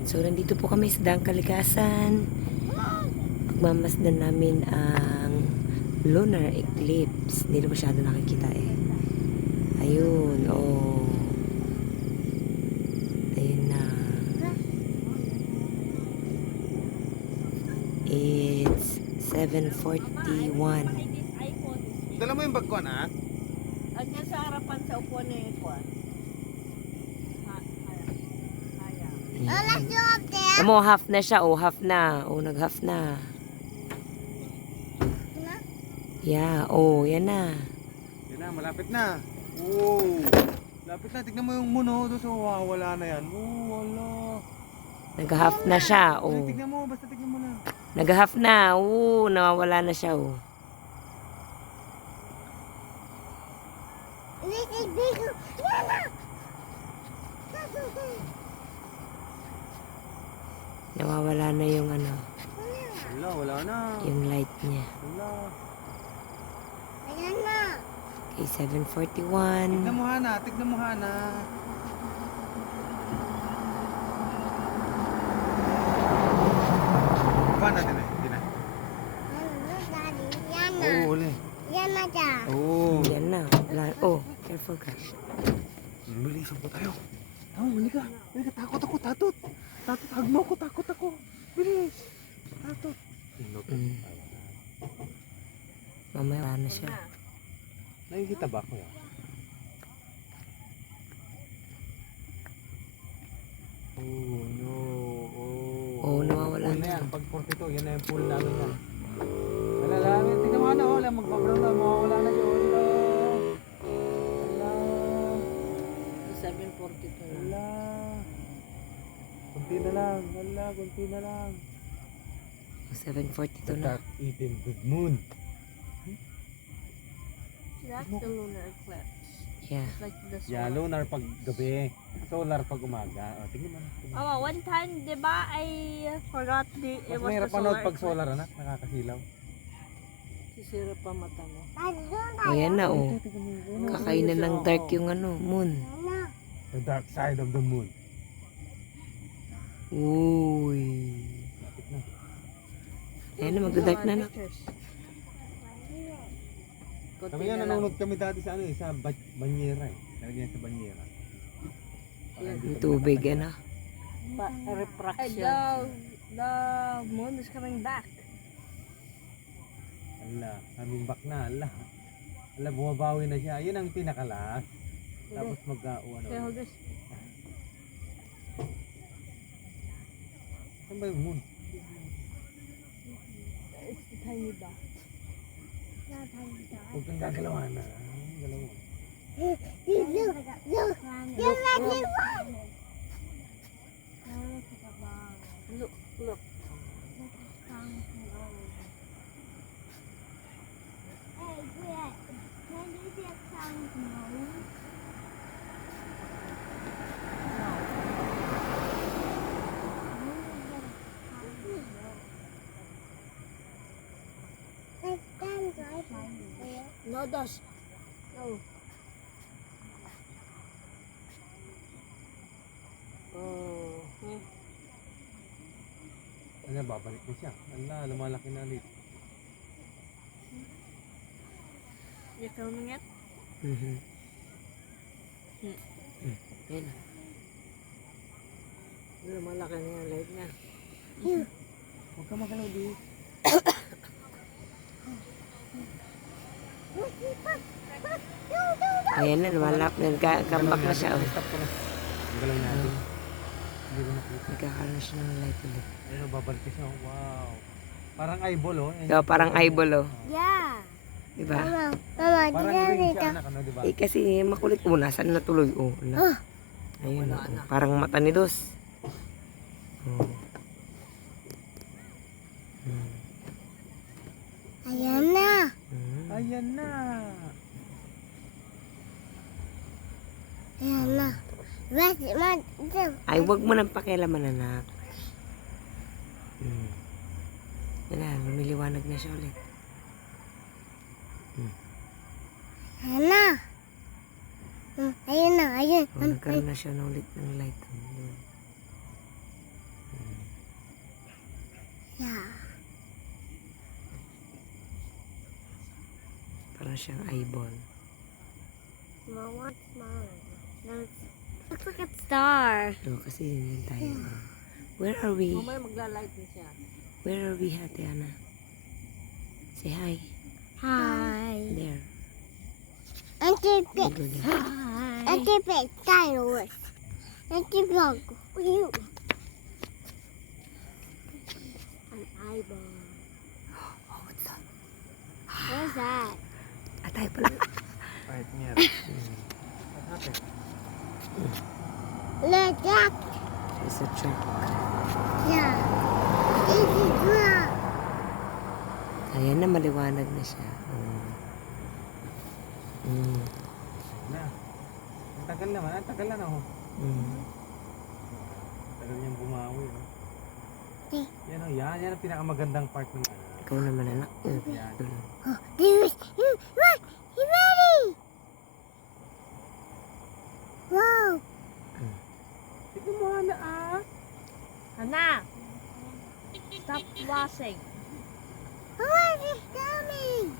Ayan. So, nandito po kami sa Daang Kalikasan. Magmamasdan namin ang lunar eclipse. Hindi na masyado nakikita eh. Ayun. Oh. Ayun na. It's 7:41. Dala mo yung bag ko, anak? Andiyan sa harapan sa upuan na yung kuwan. Tamo, half na siya. Oh, half na. Oh, nag-half na. Yeah. Oh, yan na. Yan na, malapit na. Oh, lapit na. Tignan mo yung moon, oh. Doon, so, wala na yan. Oh, wala. Nag-half na siya. Oh. Tignan mo, basta tignan mo na. Nag-half na. Oh, nawawala na siya. Oh. Nawawala na yung ano, Wala na. yung light niya. Wala. Okay, 7:41. Tignan mo, Hana. Tignan mo, Hana. Paano natin eh? Hindi na. Oo, uli. Oo. Yan na. Oh, careful ka. Bilis po tayo. Mali ka. Takot ako, tatot. Hag mo ako, takot ako. Bilis. Tatot. Mamaya wala na siya. Nakikita ba ako yan? Oh, no. Oh, nawawala Pool na na. yan. Pag 42, yan na yung pool namin yan. Malalamin. Tingnan mo na, wala. Magbabraw na. Mawawala na siya. Wala. 7:42 na. Wala. Kunti na lang. Wala, kunti na lang. 7:42 The na. dark eating good moon. That's the lunar eclipse. Yeah. It's like the solar. Yeah, lunar pag gabi. Solar pag umaga. O, tingnan mo na. Mama, one time, di ba, I forgot it Mas was the mahirap solar panood pag eclipse. solar, anak. Nakakasilaw. Sisira pa mata mo. Oh, yan na. Oh. Tingnan mo yun. Kakainan ng dark yung ano, moon. The dark side of the moon. Uy. Lapit na. Ayan na, magda-dark na na. Kami yan, nanonood kami dati sa ano eh, sa banyera eh. Nalagyan sa banyera. Yung tubig, ano. Refraction. The moon is coming back. Ala, kaming back na, ala. Ala, bumabawi na siya. Yun ang pinakalas. Tapos mag-ano. Kaya hugas. Saan ba yung moon? It's the tiny dot. Huwag kang gagalawan na. Galaw mo. Look, look. No, dos. No. Oh. Ala, babalik na siya. Ala, lumalaki na ulit. You filming it? Ayan na. Lumalaki na yung light niya. Huwag ka magalaw di. Ayan na, lumalap. Nagkakambak na siya. Oh. Stop ko na. Ang galaw natin. Hindi ko nakita. Nagkakaroon na siya ng light ulit. Ayun, babalik na siya. Wow. Parang eyeball oh. Ayun. So, parang eyeball, oh. Yeah. Diba? Mama, Parang ring siya, anak, ano, diba? Eh, kasi makulit. Oh, nasaan na tuloy? Oh, wala. Ayun, oh. Parang mata ni Dos. Oh. ayan na. Ayan na. Ayan na. Ay, wag mo nang pakialaman, anak. Yan na, lumiliwanag na siya ulit. Ayan na. Ayun na, ayun. Oh, nagkaroon na siya na ulit ng light. Para siyang eyeball. Small one, smaller. No, looks like a star. Kasi yun tayo. Where are we? Mamaya magla-light din siya. Where are we, Ate Ana? Say hi. Hi. There. Auntie You Pig. go there. Hi. Auntie Pig. Dinosaurs. Auntie Pig. You. An eyeball. Oh, what's that? What's that? Atay pala. Right near. What happened? Look, Jack. It's a truck. Yeah. It's a drum. Ayan na, maliwanag na siya. Na. Ang tagal naman. Ang tagal na oh. Tagal niyang bumawi oh. Eh. Yan oh. Yan ang pinakamagandang part ng Ikaw naman, anak. Yan. Oh, there's. Look. He's ready. Wow. Ito mo na ah. Hannah, stop washing. What is coming?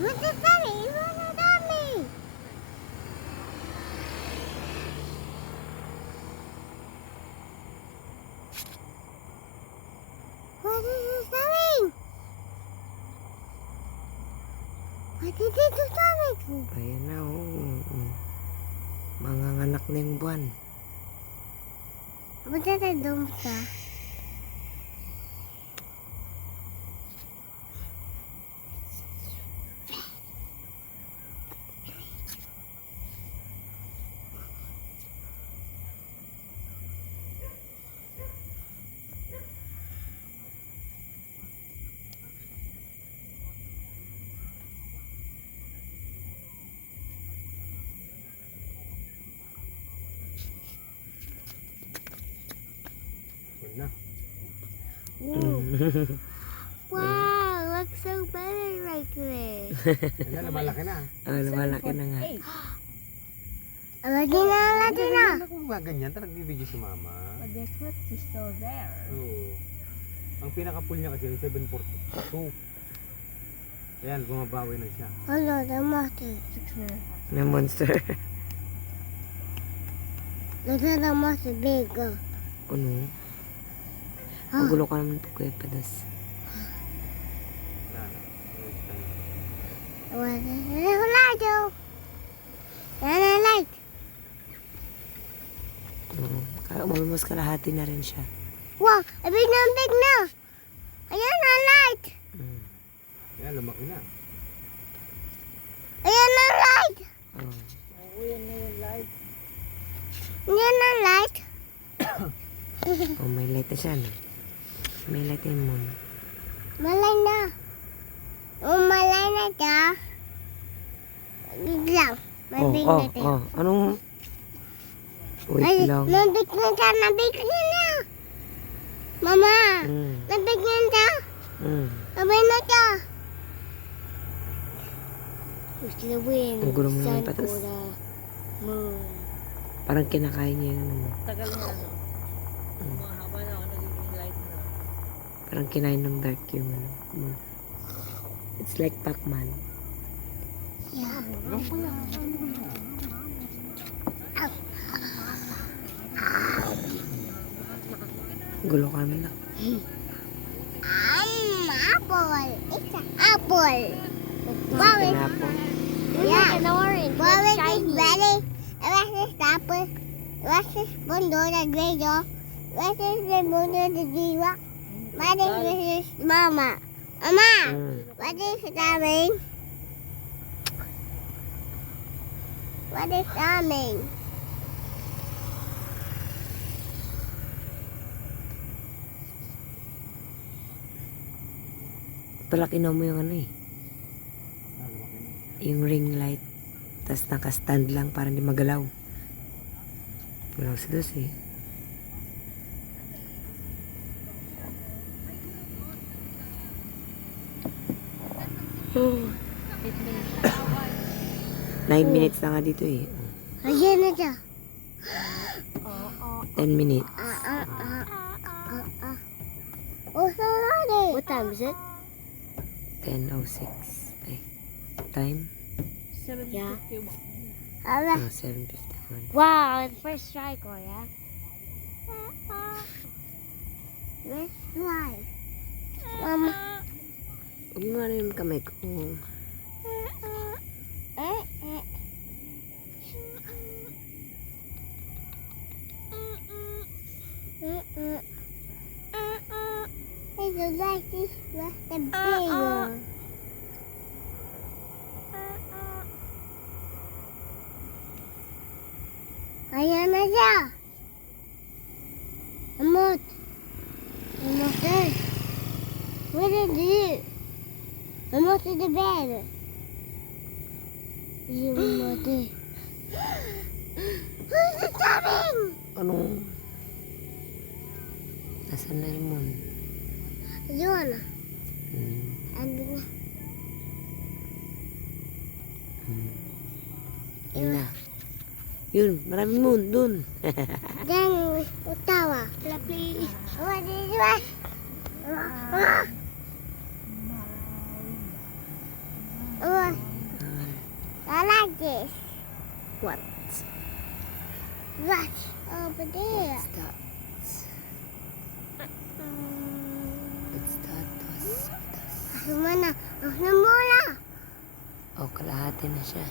What's it coming? What's it coming? What is it coming? What is it coming? Ayan na, Manganganak na yung buwan. What's that dumb stuff? Yan na. Wow, looks so better like this. Yan na, lumalaki na. Lumalaki na nga. Lagi na. Ano kung ba ganyan? Talagang nagbibigay si mama. But the eclipse is still there. Oo. Ang pinaka-pool niya kasi 742. Ayan, bumabawi na siya. Hello, the monster. 6.5. May monster. Look at the monster big. Ano? Ang gulo ka naman po, Kuya Padas. What is it? Light. Light. Almost kalahati na rin siya. Wow, big na. Ayan na light. Ayan, lumaki na. Ayan na light. Oh. Yan na yung light. Ayan na light. Oh, may light na siya, no? May light na yung moon. Malay na. Malay na ka. Wait lang. Mabig na tayo. Anong... Wait Ay, lang. nabig na ka. Nabig na. Mama, nabig na ka. Nabig na ka. Who's the wind? Ang gulo mo naman, Patas. Moon. Parang kinakain niya yung ano. Tagal na ano. Mahaba na ako nagiging light na. Parang kinain ng dark yung ano. Moon. It's like Pac-Man. Yeah. Gulo ka naman, nak. Apple. It's an apple. Wow, apple. Yeah. Like an orange. What It's is this shiny. belly? What is this apple? What is mundo na grado? What is the mundo na diwa? What is this mama? Mama, what is coming? What is coming? Palakinaw mo yung ano eh. Yung ring light. Tapos naka-stand lang para hindi magalaw. Galaw si Dos eh. Oh. 9 minutes na nga dito eh. Ayan na siya. 10 minutes. Oh, sorry. What time is it? 10:06. Ay, time? Yeah. 7:51. Wow, the first strike, yeah. Let's try. Mama. Huwag mo ano yung kamay ko. Eh, eh. I don't like this was the bigger. Ayan na siya. Amot. Amot there. What did you do? Amot to the bed. You amot there. Who's it coming? Ano? Nasaan na yung moon? Yun. Hmm. Ano na? Yun na. Yun, maraming moon. Dun. Then, utawa. Flappy. What did you want? I like this. What? Watch over there. What's that? What's that? Ako muna. Ako na muna. Oh, kalahati na siya.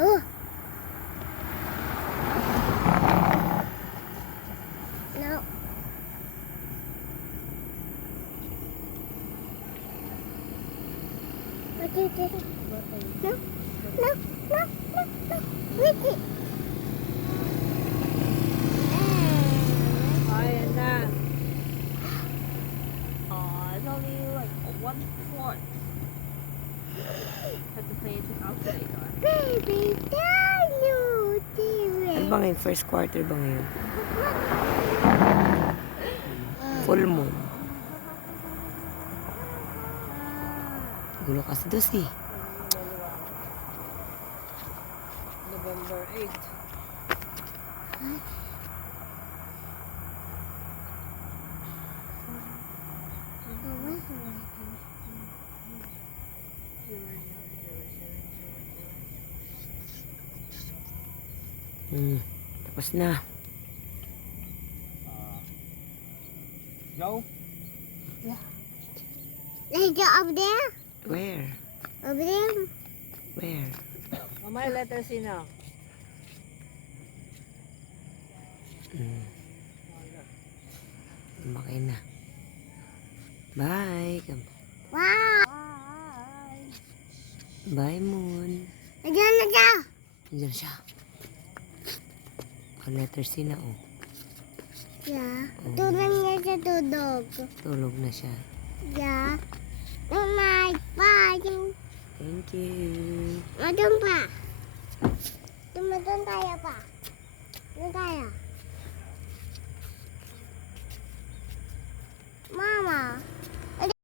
Oh. No. What is this? No. No. No. No. No. Wait it. Ayan na. Oh, it's only like 1/4. Have to play it calculator. Baby, tell you, Ano ba ngayon? First quarter ba ngayon? Full moon. Gulo kasi dos eh. November 8. Tapos na. Go. Let's go up there. Where? Over there. Where? Mamaya letter C na. Kumakay na. Bye. Wow. Bye, moon. Nandiyan na siya. Nandiyan siya. Oh, letter C na, oh. Yeah. Tulog niya siya tulog. Tulog na siya. Yeah. Good night. Bye. Thank you. Madun pa. Tumadun tayo pa. Doon tayo. Mama.